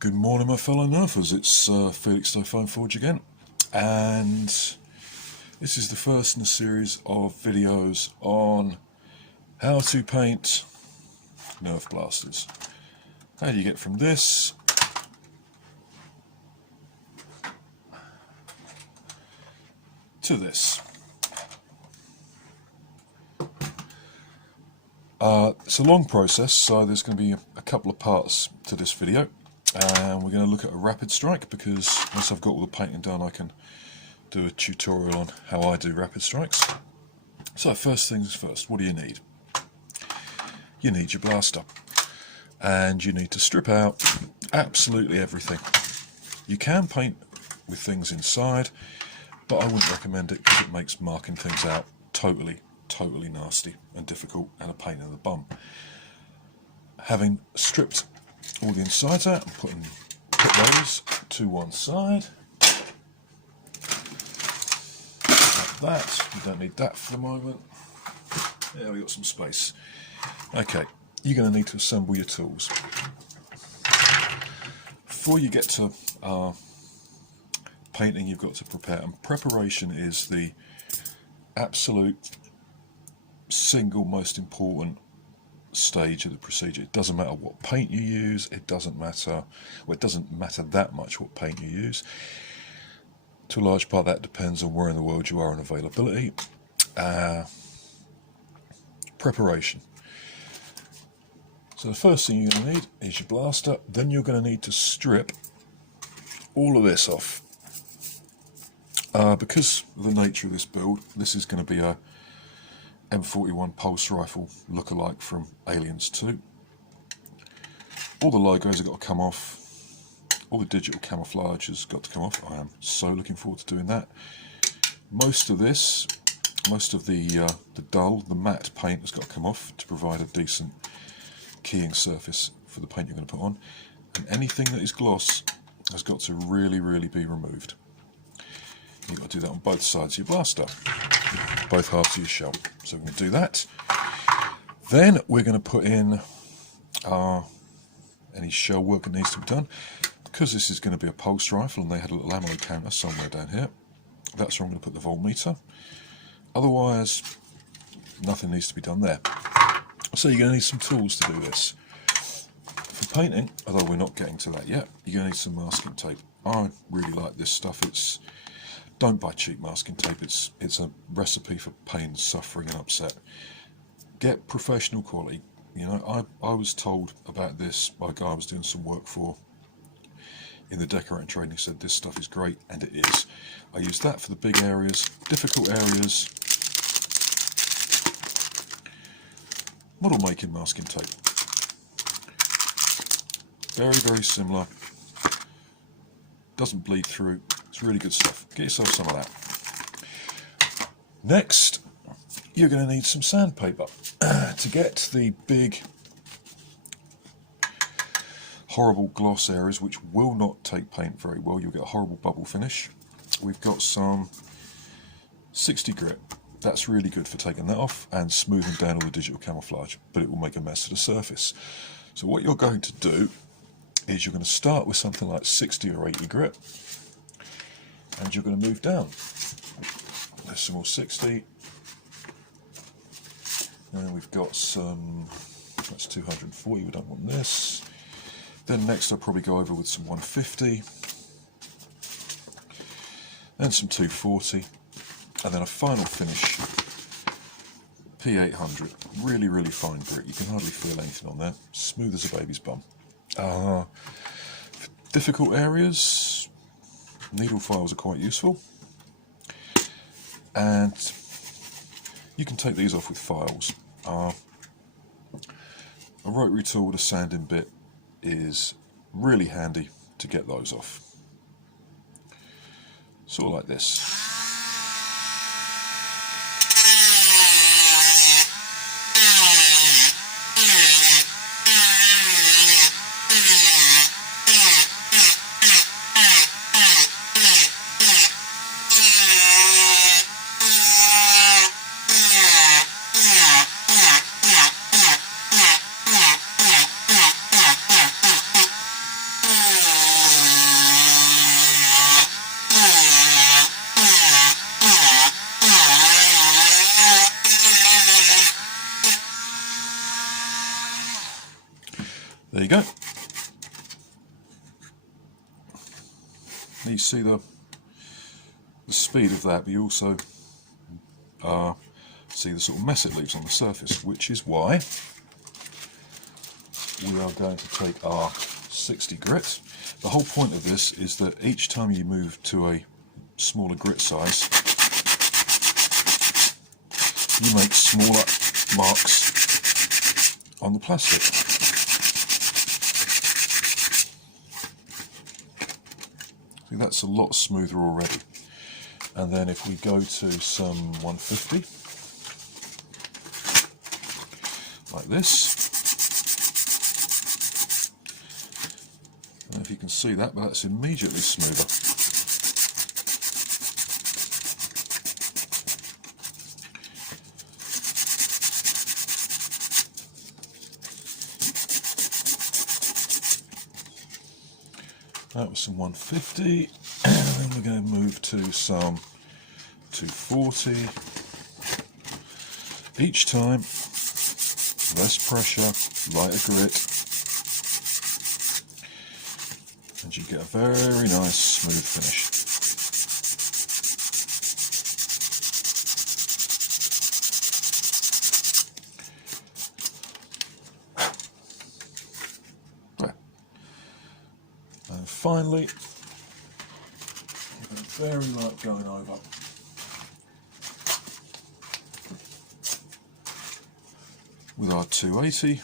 Good morning, my fellow Nerfers. It's Felix Phone Forge again, and this is the first in a series of videos on how to paint Nerf blasters. How do you get from this to this? It's a long process, so there's going to be a couple of parts to this video. And we're going to look at a rapid strike, because once I've got all the painting done I can do a tutorial on how I do rapid strikes. So first things first, what do you need? You need your blaster, and you need to strip out absolutely everything. You can paint with things inside, but I wouldn't recommend it because it makes marking things out totally nasty and difficult and a pain in the bum. Having stripped all the insides out and put those to one side, like that. You don't need that for the moment. There, we got some space. Okay, you're going to need to assemble your tools. Before you get to painting, you've got to prepare, and preparation is the absolute single most important stage of the procedure. It doesn't matter what paint you use, it doesn't matter that much what paint you use. To a large part that depends on where in the world you are and availability. Preparation. So the first thing you're going to need is your blaster. Then you're going to need to strip all of this off. Because of the nature of this build, this is going to be a M41 pulse rifle look-alike from Aliens 2. All the logos have got to come off. All the digital camouflage has got to come off. I am so looking forward to doing that. Most of the matte paint has got to come off to provide a decent keying surface for the paint you're going to put on. And anything that is gloss has got to really be removed. You've got to do that on both sides of your blaster, both halves of your shell. So we're going to do that. Then we're going to put in any shell work that needs to be done. Because this is going to be a pulse rifle and they had a little ammo counter somewhere down here, that's where I'm going to put the voltmeter. Otherwise, nothing needs to be done there. So you're going to need some tools to do this. For painting, although we're not getting to that yet, you're going to need some masking tape. I really like this stuff. Don't buy cheap masking tape. It's a recipe for pain, suffering and upset. Get professional quality. You know, I was told about this by a guy I was doing some work for in the decorating trade. He said this stuff is great, and it is. I use that for the big areas, difficult areas. Model making masking tape. Very similar. Doesn't bleed through. It's really good stuff. Get yourself some of that. Next, you're going to need some sandpaper to get the big, horrible gloss areas which will not take paint very well. You'll get a horrible bubble finish. We've got some 60 grit. That's really good for taking that off and smoothing down all the digital camouflage, but it will make a mess of the surface. So what you're going to do is you're going to start with something like 60 or 80 grit. And you're going to move down. There's some more 60. And we've got some, that's 240, we don't want this. Then next I'll probably go over with some 150. Then some 240. And then a final finish, P800. Really fine grit. You can hardly feel anything on there. Smooth as a baby's bum. For difficult areas, needle files are quite useful, and you can take these off with files. A rotary tool with a sanding bit is really handy to get those off. Sort of like this. There you go. You see the speed of that, but you also see the sort of mess it leaves on the surface, which is why we are going to take our 60 grit. The whole point of this is that each time you move to a smaller grit size, you make smaller marks on the plastic. See, that's a lot smoother already. And then if we go to some 150, like this, and if you can see that, but that's immediately smoother. That was some 150, and then we're going to move to some 240. Each time, less pressure, lighter grit, and you get a very nice smooth finish. There. And finally, very light going over with our 280.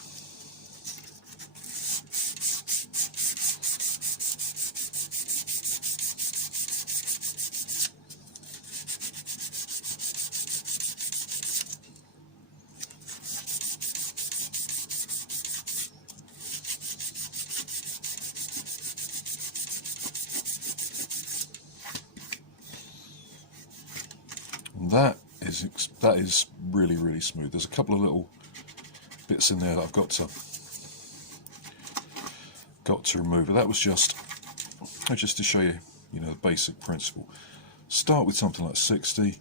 And that is really smooth. There's a couple of little bits in there that I've got to remove, but that was just to show you, the basic principle. Start with something like 60,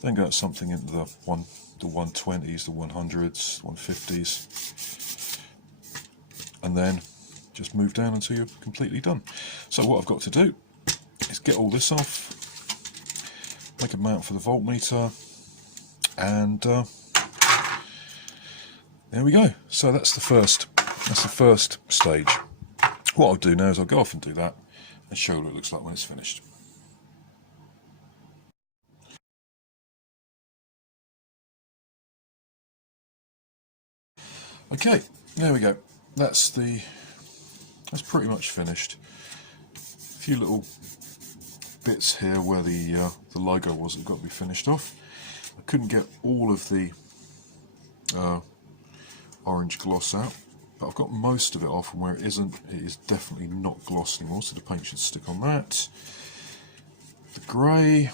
then go to something into the 120s, the 100s, 150s, and then just move down until you're completely done. So what I've got to do is get all this off, make a mount for the voltmeter, and there we go. So that's the first stage. What I'll do now is I'll go off and do that and show you what it looks like when it's finished. Okay, there we go. That's pretty much finished. A few little bits here where the logo was that got to be finished off. I couldn't get all of the orange gloss out, but I've got most of it off, and where it isn't, it is definitely not gloss anymore, so the paint should stick on that. The grey,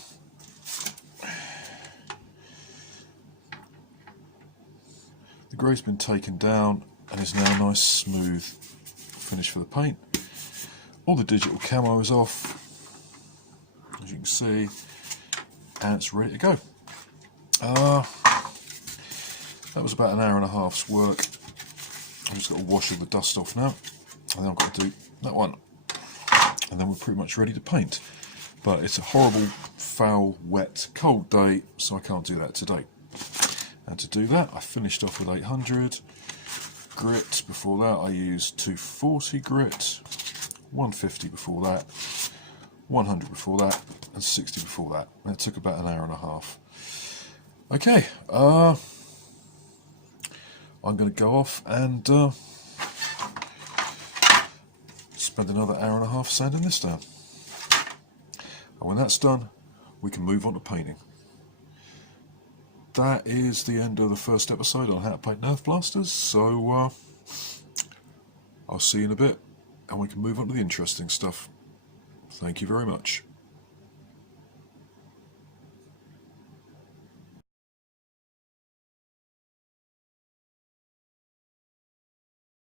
grey's been taken down and is now a nice smooth finish for the paint. All the digital camo is off, as you can see, and it's ready to go. That was about an hour and a half's work. I've just got to wash all the dust off now, and then I've got to do that one, and then we're pretty much ready to paint. But it's a horrible, foul, wet, cold day, so I can't do that today. And to do that, I finished off with 800 grit. Before that, I used 240 grit, 150 before that, 100 before that, and 60 before that. And it took about an hour and a half. Okay, I'm going to go off and spend another hour and a half sanding this down. And when that's done, we can move on to painting. That is the end of the first episode on how to paint Nerf blasters, so I'll see you in a bit and we can move on to the interesting stuff. Thank you very much.